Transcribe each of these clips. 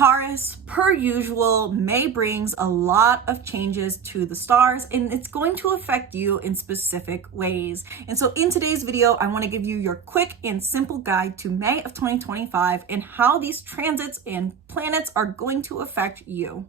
Taurus, per usual, May brings a lot of changes to the stars, and it's going to affect you in specific ways. And so in today's video, I want to give you your quick and simple guide to May of 2025 and how these transits and planets are going to affect you.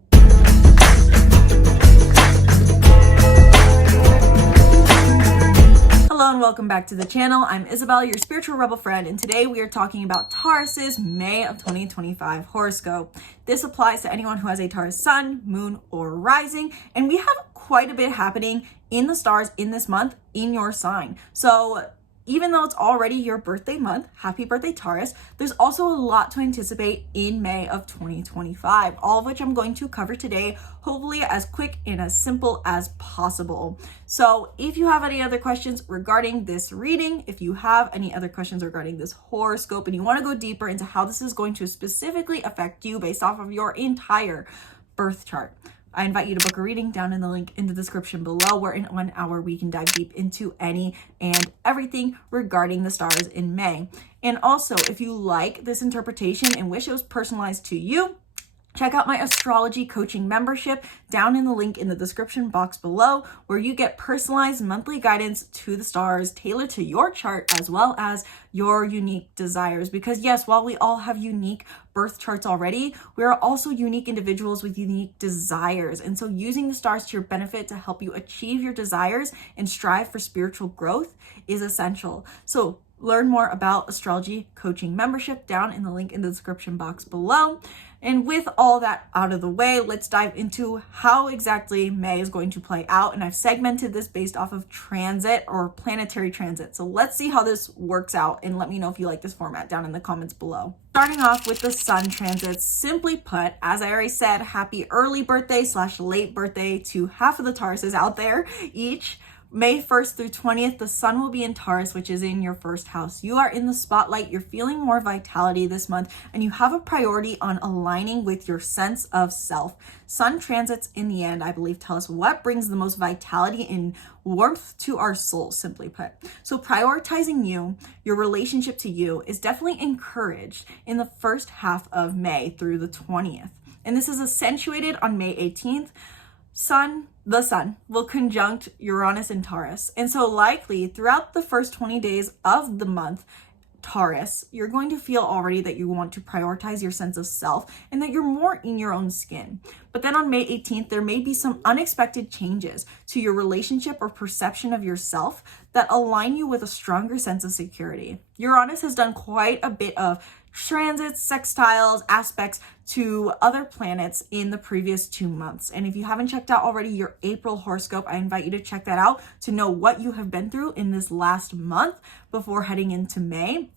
Hello and welcome back to the channel. I'm Isabel, your spiritual rebel friend, and today we are talking about Taurus's May of 2025 horoscope. This applies to anyone who has a Taurus sun, moon, or rising, and we have quite a bit happening in the stars in this month in your sign. So even though it's already your birthday month, happy birthday Taurus, there's also a lot to anticipate in May of 2025, all of which I'm going to cover today, hopefully as quick and as simple as possible. So if you have any other questions regarding this reading, if you have any other questions regarding this horoscope and you want to go deeper into how this is going to specifically affect you based off of your entire birth chart, I invite you to book a reading down in the link in the description below, where in 1 hour we can dive deep into any and everything regarding the stars in May. And also, if you like this interpretation and wish it was personalized to you, check out my astrology coaching membership down in the link in the description box below, where you get personalized monthly guidance to the stars tailored to your chart as well as your unique desires. Because yes, while we all have unique birth charts already, we are also unique individuals with unique desires. And so using the stars to your benefit to help you achieve your desires and strive for spiritual growth is essential. So learn more about astrology coaching membership down in the link in the description box below. And with all that out of the way, let's dive into how exactly May is going to play out. And I've segmented this based off of transit or planetary transit. So let's see how this works out, and let me know if you like this format down in the comments below. Starting off with the sun transits, simply put, as I already said, happy early birthday / late birthday to half of the Tauruses out there each. May 1st through 20th, the sun will be in Taurus, which is in your first house. You are in the spotlight, you're feeling more vitality this month, and you have a priority on aligning with your sense of self. Sun transits in the end, I believe, tell us what brings the most vitality and warmth to our souls, simply put. So prioritizing you, your relationship to you, is definitely encouraged in the first half of May through the 20th. And this is accentuated on May 18th. The sun will conjunct Uranus and Taurus. And so likely throughout the first 20 days of the month, Taurus, you're going to feel already that you want to prioritize your sense of self and that you're more in your own skin. But then on May 18th, there may be some unexpected changes to your relationship or perception of yourself that align you with a stronger sense of security. Uranus has done quite a bit of transits, sextiles, aspects to other planets in the previous 2 months. And if you haven't checked out already your April horoscope, I invite you to check that out to know what you have been through in this last month before heading into May.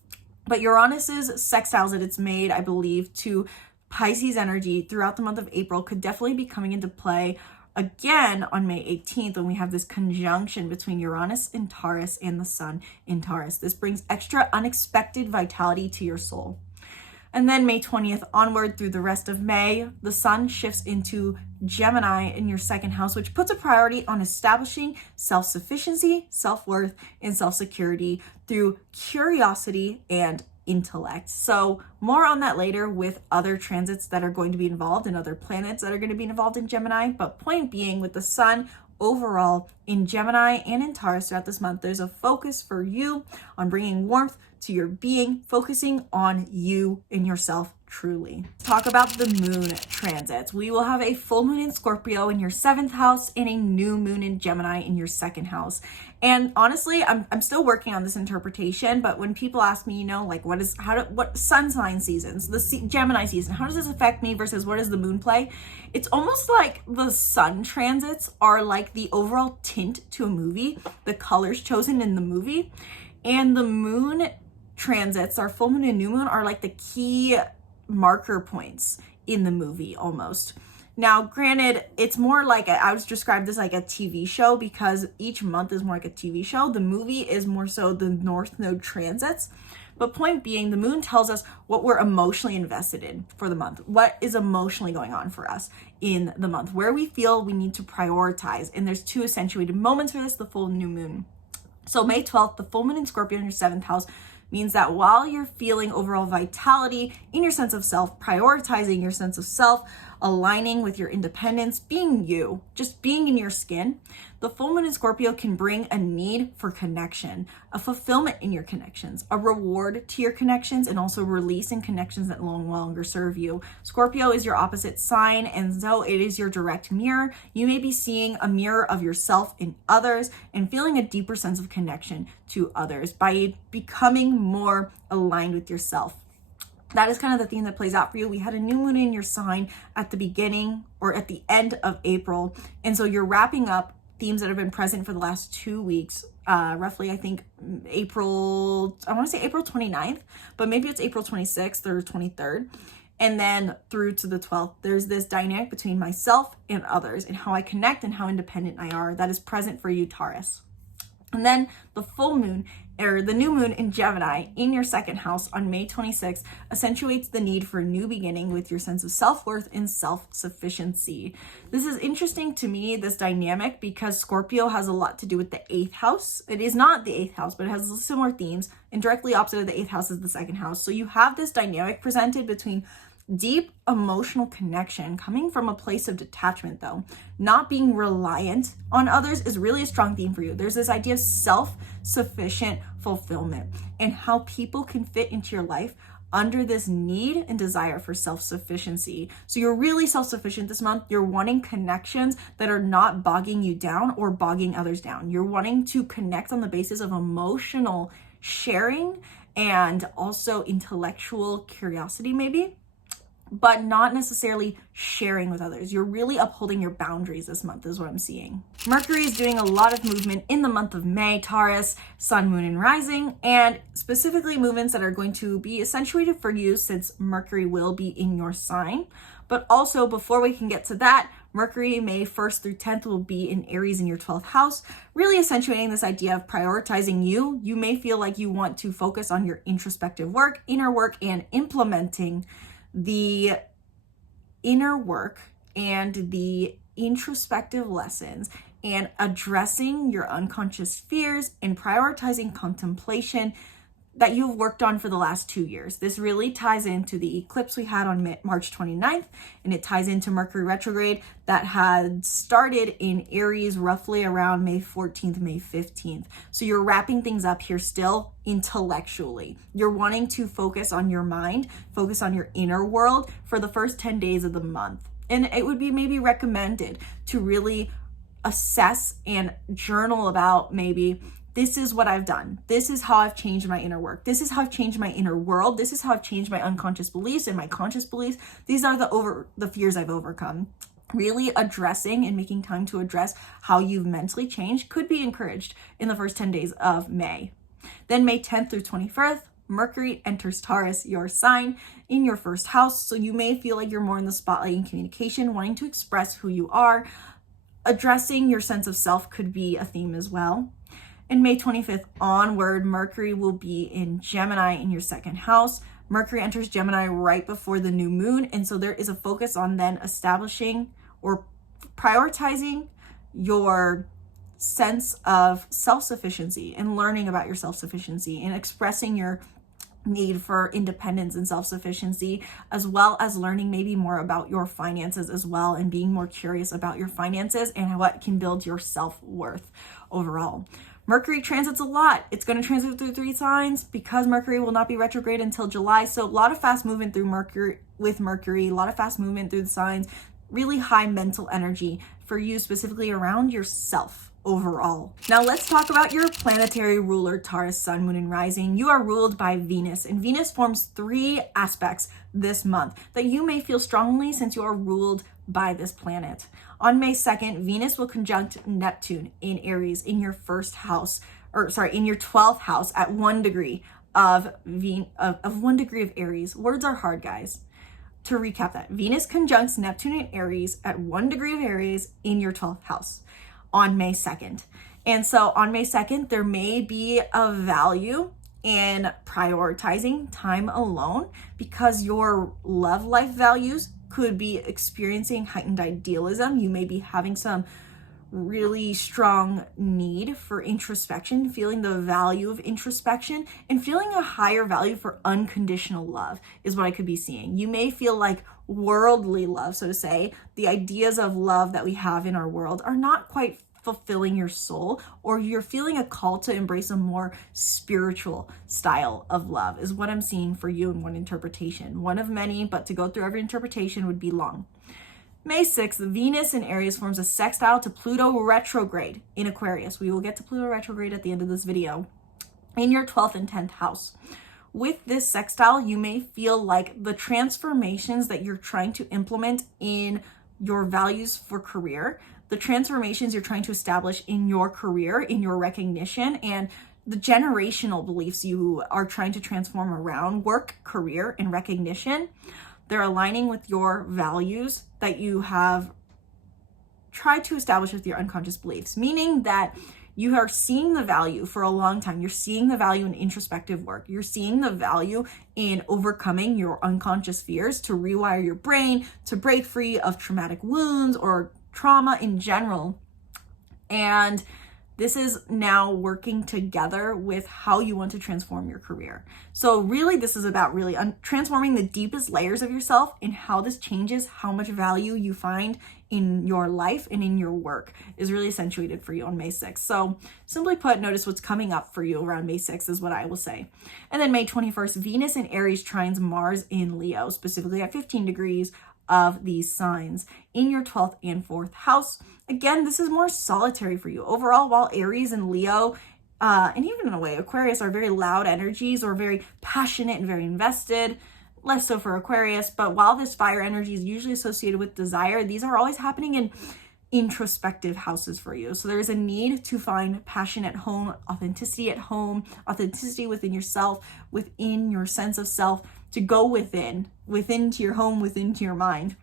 But Uranus's sextiles that it's made, I believe, to Pisces energy throughout the month of April could definitely be coming into play again on May 18th, when we have this conjunction between Uranus in Taurus and the sun in Taurus. This brings extra unexpected vitality to your soul. And then May 20th onward through the rest of May, the sun shifts into Gemini in your second house, which puts a priority on establishing self-sufficiency, self-worth, and self-security through curiosity and intellect. So more on that later with other transits that are going to be involved and other planets that are going to be involved in Gemini. But point being, with the sun overall in Gemini and in Taurus throughout this month, there's a focus for you on bringing warmth to your being, focusing on you and yourself truly. Let's talk about the moon transits. We will have a full moon in Scorpio in your 7th house and a new moon in Gemini in your 2nd house. And honestly, I'm still working on this interpretation, but when people ask me, like what sun sign seasons, Gemini season, how does this affect me versus what does the moon play? It's almost like the sun transits are like the overall tint to a movie, the colors chosen in the movie, and the moon transits, our full moon and new moon, are like the key marker points in the movie almost. Now, granted, it's more like I would describe this like a TV show, because each month is more like a TV show. The movie is more so the North Node transits. But point being, the moon tells us what we're emotionally invested in for the month, what is emotionally going on for us in the month, where we feel we need to prioritize. And there's 2 accentuated moments for this, the full and new moon. So May 12th, the full moon in Scorpio in your 7th house means that while you're feeling overall vitality in your sense of self, prioritizing your sense of self, aligning with your independence, being you, just being in your skin, the full moon in Scorpio can bring a need for connection, a fulfillment in your connections, a reward to your connections, and also releasing connections that no longer serve you. Scorpio is your opposite sign, and so it is your direct mirror. You may be seeing a mirror of yourself in others and feeling a deeper sense of connection to others by becoming more aligned with yourself. That is kind of the theme that plays out for you. We had a new moon in your sign at the beginning or at the end of April. And so you're wrapping up themes that have been present for the last 2 weeks, roughly, I think April 29th, but maybe it's April 26th or 23rd. And then through to the 12th, there's this dynamic between myself and others and how I connect and how independent I are that is present for you, Taurus. And then the full moon, or the new moon in Gemini in your second house on May 26th accentuates the need for a new beginning with your sense of self-worth and self-sufficiency. This is interesting to me, this dynamic, because Scorpio has a lot to do with the 8th house. It is not the 8th house, but it has similar themes, and directly opposite of the 8th house is the second house. So you have this dynamic presented between deep emotional connection coming from a place of detachment, though. Not being reliant on others is really a strong theme for you. There's this idea of self-sufficient fulfillment and how people can fit into your life under this need and desire for self-sufficiency. So you're really self-sufficient this month. You're wanting connections that are not bogging you down or bogging others down. You're wanting to connect on the basis of emotional sharing and also intellectual curiosity, maybe, but not necessarily sharing with others. You're really upholding your boundaries this month is what I'm seeing. Mercury is doing a lot of movement in the month of May, Taurus, Sun, Moon, and Rising, and specifically movements that are going to be accentuated for you since Mercury will be in your sign. But also, before we can get to that, Mercury, May 1st through 10th, will be in Aries in your 12th house, really accentuating this idea of prioritizing you. You may feel like you want to focus on your introspective work, inner work, and implementing the inner work and the introspective lessons and addressing your unconscious fears and prioritizing contemplation that you've worked on for the last 2 years. This really ties into the eclipse we had on March 29th, and it ties into Mercury retrograde that had started in Aries roughly around May 14th, May 15th. So you're wrapping things up here still intellectually. You're wanting to focus on your mind, focus on your inner world for the first 10 days of the month. And it would be maybe recommended to really assess and journal about maybe, this is what I've done. This is how I've changed my inner work. This is how I've changed my inner world. This is how I've changed my unconscious beliefs and my conscious beliefs. These are the fears I've overcome. Really addressing and making time to address how you've mentally changed could be encouraged in the first 10 days of May. Then May 10th through 21st, Mercury enters Taurus, your sign, in your first house. So you may feel like you're more in the spotlight in communication, wanting to express who you are. Addressing your sense of self could be a theme as well. And May 25th onward, Mercury will be in Gemini in your second house. Mercury enters Gemini right before the new moon. And so there is a focus on then establishing or prioritizing your sense of self-sufficiency and learning about your self-sufficiency and expressing your need for independence and self-sufficiency, as well as learning maybe more about your finances as well and being more curious about your finances and what can build your self-worth overall. Mercury transits a lot. It's going to transit through 3 signs because Mercury will not be retrograde until July. So a lot of fast movement through Mercury, a lot of fast movement through the signs, really high mental energy for you specifically around yourself overall. Now let's talk about your planetary ruler, Taurus, Sun, Moon, and Rising. You are ruled by Venus, and Venus forms 3 aspects this month that you may feel strongly since you are ruled by this planet. On May 2nd, Venus will conjunct Neptune in Aries in your first house, in your 12th house at 1 degree of 1 degree of Aries. Words are hard, guys. To recap that, Venus conjuncts Neptune in Aries at 1 degree of Aries in your 12th house on May 2nd. And so on May 2nd, there may be a value in prioritizing time alone because your love life values could be experiencing heightened idealism. You may be having some really strong need for introspection, feeling the value of introspection, and feeling a higher value for unconditional love is what I could be seeing. You may feel like worldly love, so to say, the ideas of love that we have in our world are not quite fulfilling your soul, or you're feeling a call to embrace a more spiritual style of love is what I'm seeing for you in one interpretation. One of many, but to go through every interpretation would be long. May 6th, Venus in Aries forms a sextile to Pluto retrograde in Aquarius. We will get to Pluto retrograde at the end of this video in your 12th and 10th house. With this sextile, you may feel like the transformations that you're trying to implement in your values for career, the transformations you're trying to establish in your career, in your recognition, and the generational beliefs you are trying to transform around work, career, and recognition, they're aligning with your values that you have tried to establish with your unconscious beliefs, meaning that you are seeing the value for a long time. You're seeing the value in introspective work. You're seeing the value in overcoming your unconscious fears to rewire your brain, to break free of traumatic wounds or trauma in general. And this is now working together with how you want to transform your career. So really, this is about really transforming the deepest layers of yourself and how this changes how much value you find in your life and in your work is really accentuated for you on May 6th. So simply put, notice what's coming up for you around May 6th is what I will say. And then May 21st, Venus in Aries trines Mars in Leo, specifically at 15 degrees of these signs in your 12th and 4th house. Again, this is more solitary for you. Overall, while Aries and Leo, and even in a way, Aquarius are very loud energies or very passionate and very invested, less so for Aquarius, but while this fire energy is usually associated with desire, these are always happening in introspective houses for you. So there's a need to find passion at home, authenticity at home, authenticity within yourself, within your sense of self, to go within to your home, within to your mind.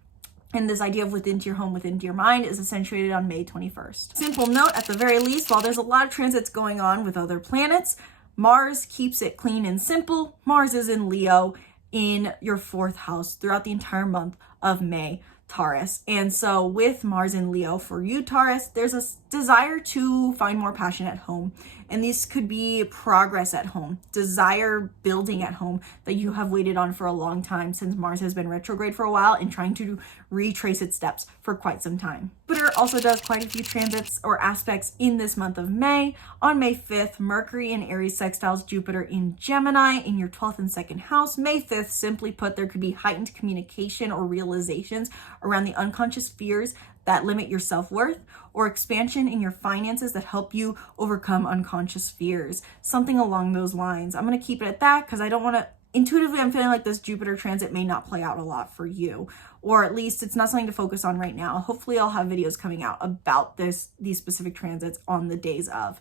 And this idea of within to your home, within to your mind is accentuated on May 21st. Simple note, at the very least, while there's a lot of transits going on with other planets, Mars keeps it clean and simple. Mars is in Leo in your 4th house throughout the entire month of May, Taurus. And so with Mars in Leo for you, Taurus, there's a desire to find more passion at home. And this could be progress at home, desire building at home that you have waited on for a long time since Mars has been retrograde for a while and trying to retrace its steps for quite some time. Jupiter also does quite a few transits or aspects in this month of May. On May 5th, Mercury in Aries sextiles Jupiter in Gemini in your 12th and 2nd house. May 5th, simply put, there could be heightened communication or realizations around the unconscious fears that limit your self-worth, or expansion in your finances that help you overcome unconscious fears. Something along those lines. I'm going to keep it at that because I don't want to, intuitively, I'm feeling like this Jupiter transit may not play out a lot for you, or at least it's not something to focus on right now. Hopefully I'll have videos coming out about these specific transits on the days of.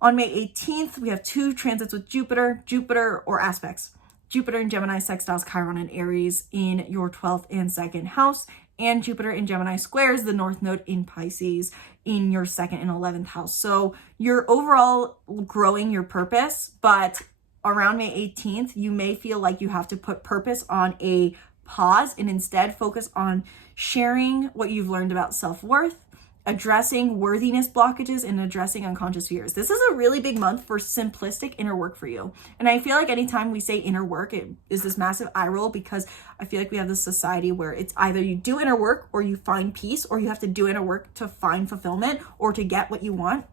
On May 18th, we have 2 transits with Jupiter or aspects. Jupiter in Gemini sextiles Chiron and Aries in your 12th and 2nd house, and Jupiter in Gemini squares the North Node in Pisces in your 2nd and 11th house. So you're overall growing your purpose, but around May 18th, you may feel like you have to put purpose on a pause and instead focus on sharing what you've learned about self-worth, addressing worthiness blockages, and addressing unconscious fears. This is a really big month for simplistic inner work for you. And I feel like anytime we say inner work, it is this massive eye roll because I feel like we have this society where it's either you do inner work or you find peace, or you have to do inner work to find fulfillment or to get what you want.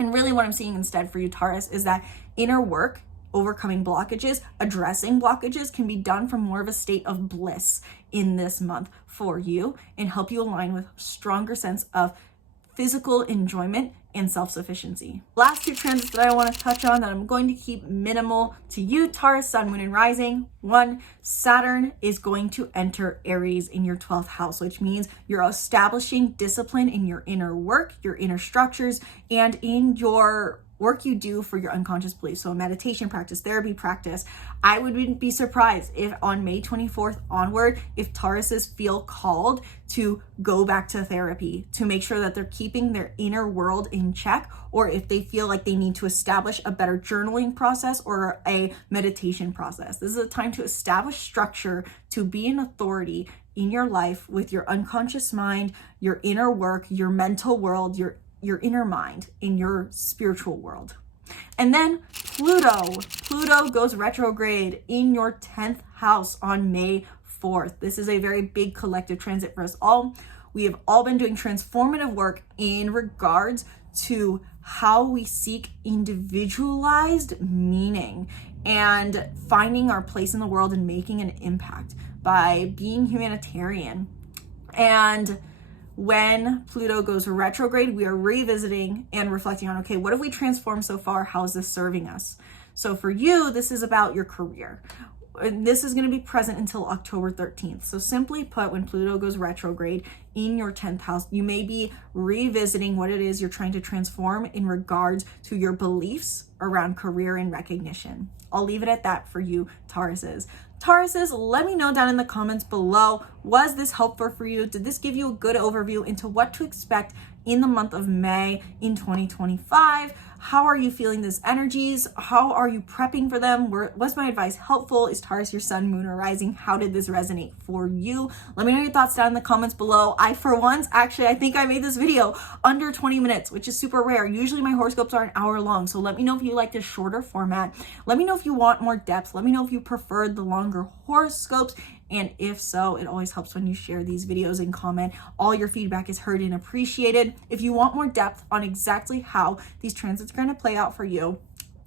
And really what I'm seeing instead for you, Taurus, is that inner work, overcoming blockages, addressing blockages can be done from more of a state of bliss in this month for you and help you align with stronger sense of physical enjoyment and self-sufficiency. Last 2 transits that I want to touch on that I'm going to keep minimal to you, Taurus, Sun, Moon, and Rising. 1, Saturn is going to enter Aries in your 12th house, which means you're establishing discipline in your inner work, your inner structures, and in your work you do for your unconscious beliefs. So a meditation practice, therapy practice. I wouldn't be surprised if on May 24th onward, if Tauruses feel called to go back to therapy to make sure that they're keeping their inner world in check, or if they feel like they need to establish a better journaling process or a meditation process. This is a time to establish structure, to be an authority in your life with your unconscious mind, your inner work, your mental world, your inner mind, in your spiritual world. And then Pluto goes retrograde in your 10th house on May 4th. This is a very big collective transit for us all. We have all been doing transformative work in regards to how we seek individualized meaning and finding our place in the world and making an impact by being humanitarian. And when Pluto goes retrograde, we are revisiting and reflecting on, okay, what have we transformed so far? How is this serving us? So for you, this is about your career. This is going to be present until October 13th. So simply put, when Pluto goes retrograde in your 10th house, you may be revisiting what it is you're trying to transform in regards to your beliefs around career and recognition. I'll leave it at that for you, Tauruses. Tauruses, let me know down in the comments below, was this helpful for you? Did this give you a good overview into what to expect in the month of May in 2025? How are you feeling these energies? How are you prepping for them? Was my advice helpful? Is Taurus your sun, moon, or rising? How did this resonate for you? Let me know your thoughts down in the comments below. I think I made this video under 20 minutes, which is super rare. Usually my horoscopes are an hour long. So let me know if you like this shorter format. Let me know if you want more depth. Let me know if you preferred the longer horoscopes. And if so, it always helps when you share these videos and comment. All your feedback is heard and appreciated. If you want more depth on exactly how these transits are going to play out for you,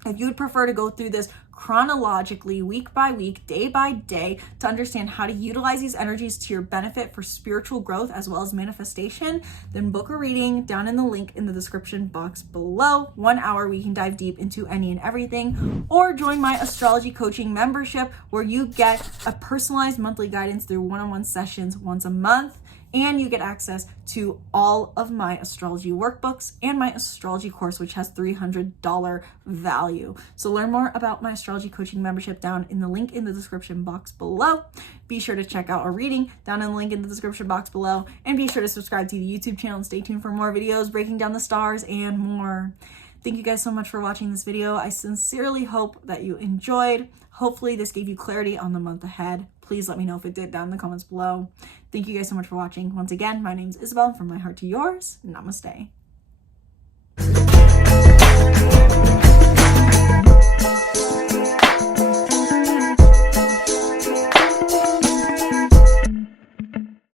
if you would prefer to go through this chronologically, week by week, day by day, to understand how to utilize these energies to your benefit for spiritual growth as well as manifestation, then book a reading down in the link in the description box below. 1 hour, we can dive deep into any and everything, or join my astrology coaching membership where you get a personalized monthly guidance through one-on-one sessions once a month. And you get access to all of my astrology workbooks and my astrology course, which has $300 value. So learn more about my astrology coaching membership down in the link in the description box below. Be sure to check out our reading down in the link in the description box below. And be sure to subscribe to the YouTube channel and stay tuned for more videos breaking down the stars and more. Thank you guys so much for watching this video. I sincerely hope that you enjoyed. Hopefully this gave you clarity on the month ahead. Please let me know if it did down in the comments below. Thank you guys so much for watching. Once again, my name is Isabel. From my heart to yours, namaste.